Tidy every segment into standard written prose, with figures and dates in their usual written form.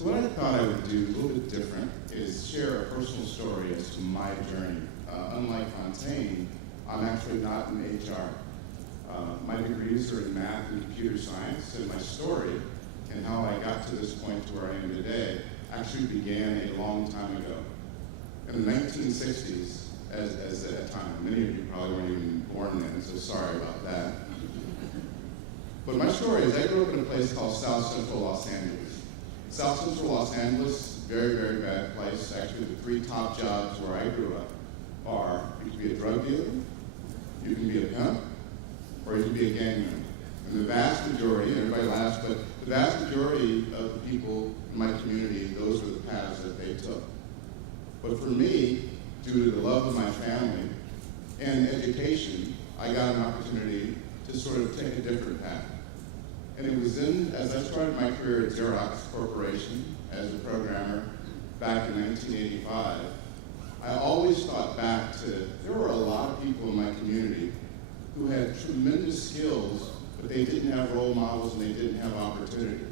So what I thought I would do a little bit different is share a personal story as to my journey. Unlike Fontaine, I'm actually not in HR. My degrees are in math and computer science, and my story and how I got to this point to where I am today actually began a long time ago. In the 1960s, as at that time, many of you probably weren't even born then, so sorry about that. But my story is I grew up in a place called South Central Los Angeles. South Central Los Angeles, very, very bad place. Actually, the three top jobs where I grew up are you can be a drug dealer, you can be a pimp, or you can be a gang member. And the vast majority, everybody laughs, but the vast majority of the people in my community, those were the paths that they took. But for me, due to the love of my family and education, I got an opportunity to sort of take a different path. And it was then, as I started my career at Xerox Corporation as a programmer back in 1985, I always thought back to, there were a lot of people in my community who had tremendous skills, but they didn't have role models and they didn't have opportunity.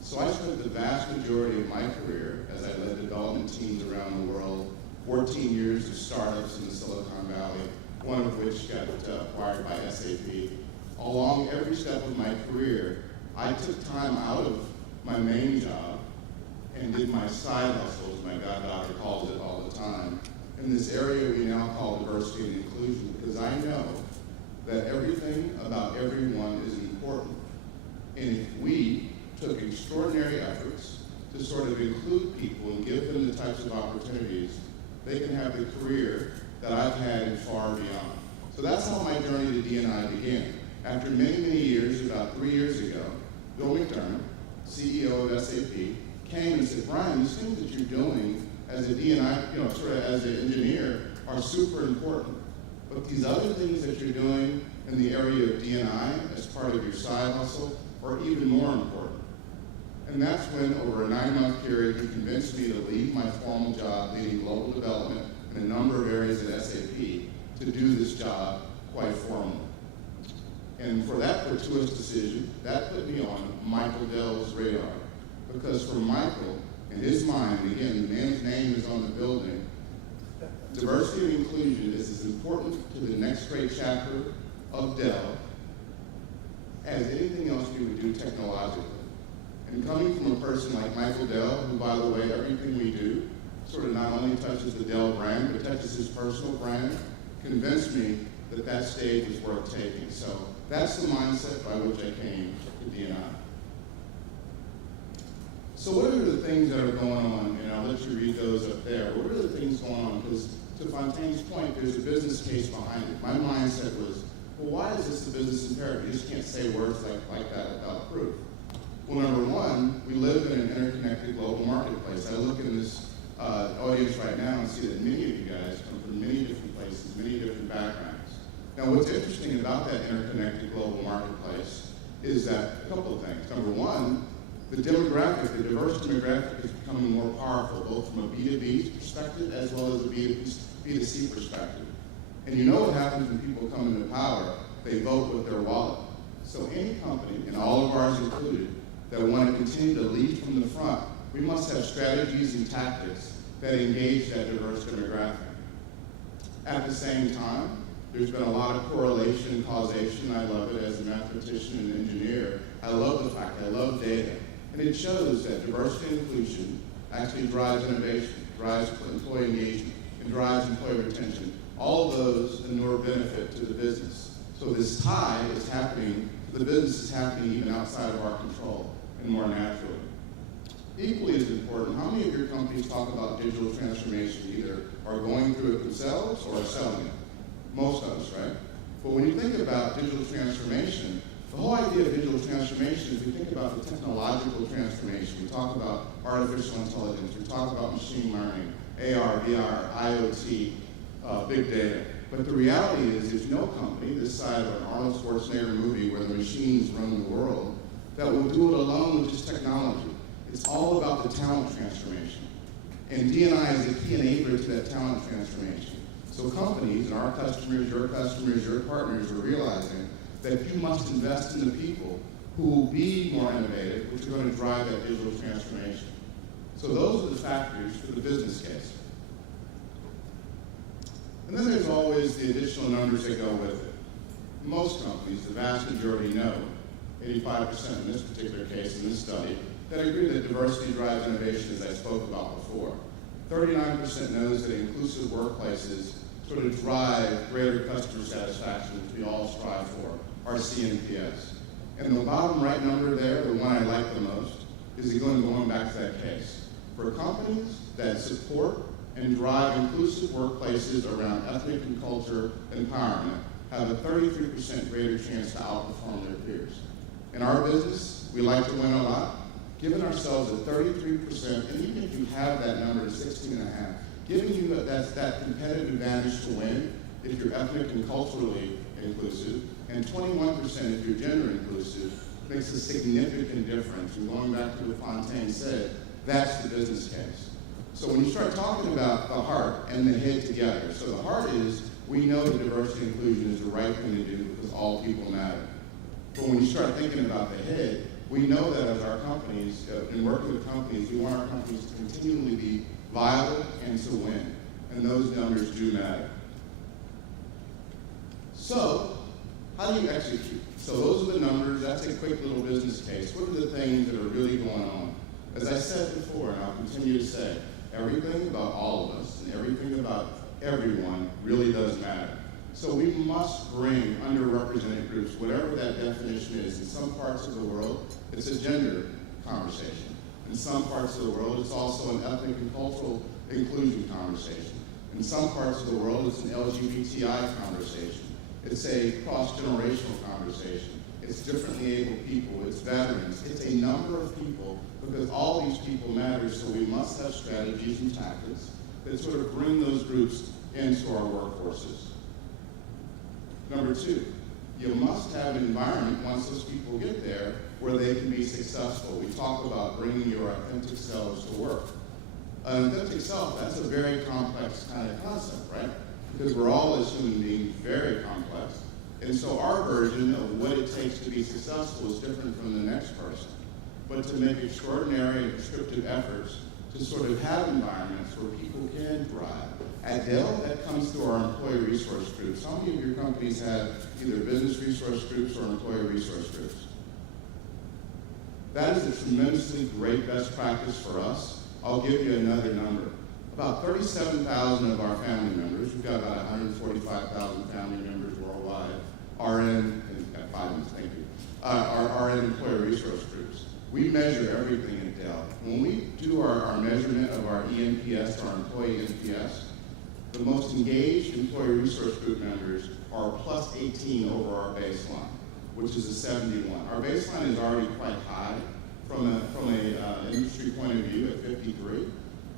So I spent the vast majority of my career as I led development teams around the world, 14 years of startups in the Silicon Valley, one of which got acquired by SAP. Along every step of my career, I took time out of my main job and did my side hustles, my goddaughter calls it all the time, in this area we now call diversity and inclusion, because I know that everything about everyone is important. And if we took extraordinary efforts to sort of include people and give them the types of opportunities, they can have the career that I've had and far beyond. So that's how my journey to D&I began. After many, many years, about 3 years ago, Bill McDermott, CEO of SAP, came and said, Brian, these things that you're doing as a D&I, sort of as an engineer are super important. But these other things that you're doing in the area of D&I as part of your side hustle are even more important. And that's when, over a 9-month period, he convinced me to leave my formal job leading global development in a number of areas at SAP to do this job quite formally. And for that fortuitous decision, that put me on Michael Dell's radar. Because for Michael, in his mind, and again, the man's name is on the building, diversity and inclusion is as important to the next great chapter of Dell as anything else we would do technologically. And coming from a person like Michael Dell, who, by the way, everything we do sort of not only touches the Dell brand, but touches his personal brand, convinced me that that stage was worth taking. So that's the mindset by which I came to D&I. So what are the things that are going on? And I'll let you read those up there. What are the things going on? Because to Fontaine's point, there's a business case behind it. My mindset was, well, why is this a business imperative? You just can't say words like that without proof. Well, number one, we live in an interconnected global marketplace. I look in this audience right now and see that many of you guys come from many different places, many different backgrounds. Now, what's interesting about that interconnected global marketplace is that a couple of things. Number one, the demographic, the diverse demographic is becoming more powerful, both from a B2B perspective as well as a B2C perspective. And you know what happens when people come into power? They vote with their wallet. So any company, and all of ours included, that want to continue to lead from the front, we must have strategies and tactics that engage that diverse demographic. At the same time, there's been a lot of correlation and causation. I love it as a mathematician and engineer. I love the fact, I love data. And it shows that diversity and inclusion actually drives innovation, drives employee engagement, and drives employee retention. All of those inure benefit to the business. So this tie is happening, the business is happening even outside of our control and more naturally. Equally as important, how many of your companies talk about digital transformation, either are going through it themselves or are selling it? Most of us, right? But when you think about digital transformation, the whole idea of digital transformation is we think about the technological transformation. We talk about artificial intelligence. We talk about machine learning, AR, VR, IoT, big data. But the reality is there's no company this side of an Arnold Schwarzenegger movie where the machines run the world that will do it alone with just technology. It's all about the talent transformation. And D&I is a key enabler to that talent transformation. So companies, and our customers, your partners are realizing that you must invest in the people who will be more innovative, which are going to drive that digital transformation. So those are the factors for the business case. And then there's always the additional numbers that go with it. Most companies, the vast majority know, 85% in this particular case in this study, that agree that diversity drives innovation, as I spoke about before. 39% knows that inclusive workplaces sort of drive greater customer satisfaction, which we all strive for, our CNPS. And the bottom right number there, the one I like the most, is going back to that case. For companies that support and drive inclusive workplaces around ethnic and culture empowerment, have a 33% greater chance to outperform their peers. In our business, we like to win a lot. Giving ourselves a 33%, and even if you have that number of 16.5, giving you that competitive advantage to win if you're ethnic and culturally inclusive, and 21% if you're gender inclusive, makes a significant difference. And going back to what Fontaine said, that's the business case. So when you start talking about the heart and the head together, so the heart is, we know that diversity and inclusion is the right thing to do because all people matter. But when you start thinking about the head, we know that as our companies, in working with companies, we want our companies to continually be viable and to win. And those numbers do matter. So, how do you execute? So those are the numbers, that's a quick little business case. What are the things that are really going on? As I said before, and I'll continue to say, everything about all of us and everything about everyone really does matter. So we must bring underrepresented groups, whatever that definition is. In some parts of the world, it's a gender conversation. In some parts of the world, it's also an ethnic and cultural inclusion conversation. In some parts of the world, it's an LGBTI conversation. It's a cross-generational conversation. It's differently able people, it's veterans, it's a number of people, because all these people matter, so we must have strategies and tactics that sort of bring those groups into our workforces. Number two, you must have an environment, once those people get there, where they can be successful. We talk about bringing your authentic selves to work. An authentic self, that's a very complex kind of concept, right? Because we're all, as human beings, very complex. And so our version of what it takes to be successful is different from the next person. But to make extraordinary and prescriptive efforts to sort of have environments where people can thrive. At Dell, that comes through our employee resource groups. How many of your companies have either business resource groups or employee resource groups? That is a tremendously great best practice for us. I'll give you another number. About 37,000 of our family members, we've got about 145,000 family members worldwide, are in employee resource groups. We measure everything at Dell. When we do our measurement of our ENPS, our employee NPS, the most engaged employee resource group members are plus 18 over our baseline, which is a 71. Our baseline is already quite high from an industry point of view at 53,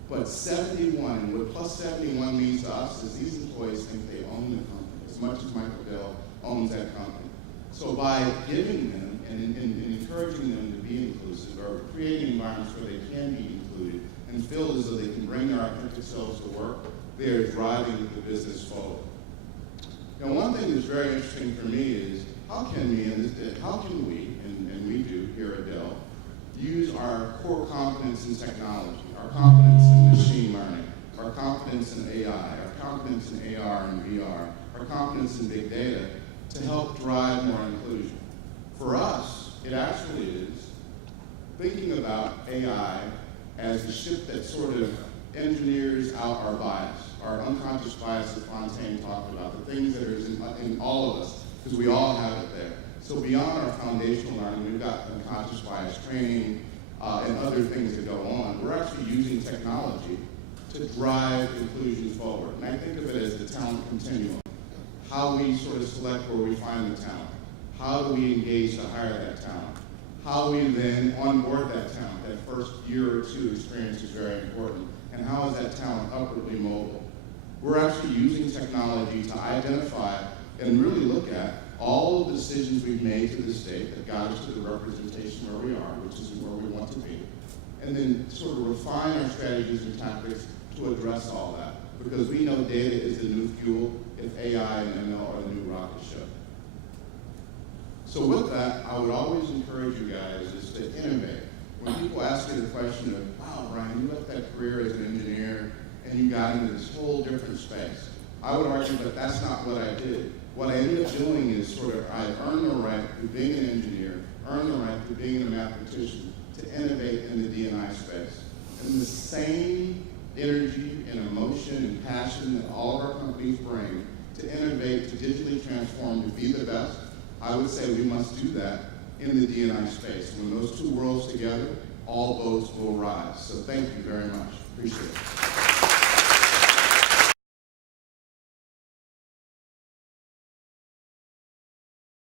but 71, what plus 71 means to us is these employees think they own the company as much as Michael Dell owns that company. So by giving them and encouraging them to be inclusive, or creating environments where they can be included and feel as though they can bring their authentic selves to work, they are driving the business forward. Now, one thing that's very interesting for me is how can we, and we do here at Dell, use our core competence in technology, our competence in machine learning, our competence in AI, our competence in AR and VR, our competence in big data to help drive more inclusion. For us, it actually is thinking about AI as the ship that sort of engineers out our bias, our unconscious bias that Fontaine talked about, the things that are in all of us, because we all have it there. So beyond our foundational learning, we've got unconscious bias training and other things that go on. We're actually using technology to drive inclusion forward. And I think of it as the talent continuum. How we sort of select where we find the talent. How do we engage to hire that talent? How we then onboard that talent. That first year or two experience is very important. And how is that talent upwardly mobile? We're actually using technology to identify and really look at all of the decisions we've made to this date that got us to the representation where we are, which is where we want to be, and then sort of refine our strategies and tactics to address all that. Because we know data is the new fuel if AI and ML are the new rocket ship. So with that, I would always encourage you guys is to innovate. When people ask you the question of, wow, Brian, you left that career as an engineer and you got into this whole different space, I would argue that that's not what I did. What I ended up doing is I've earned the right through being an engineer, earned the right through being a mathematician to innovate in the D&I space. And the same energy and emotion and passion that all of our companies bring to innovate, to digitally transform, to be the best, I would say we must do that in the D&I space. When those two worlds together, all boats will rise. So thank you very much. Appreciate it.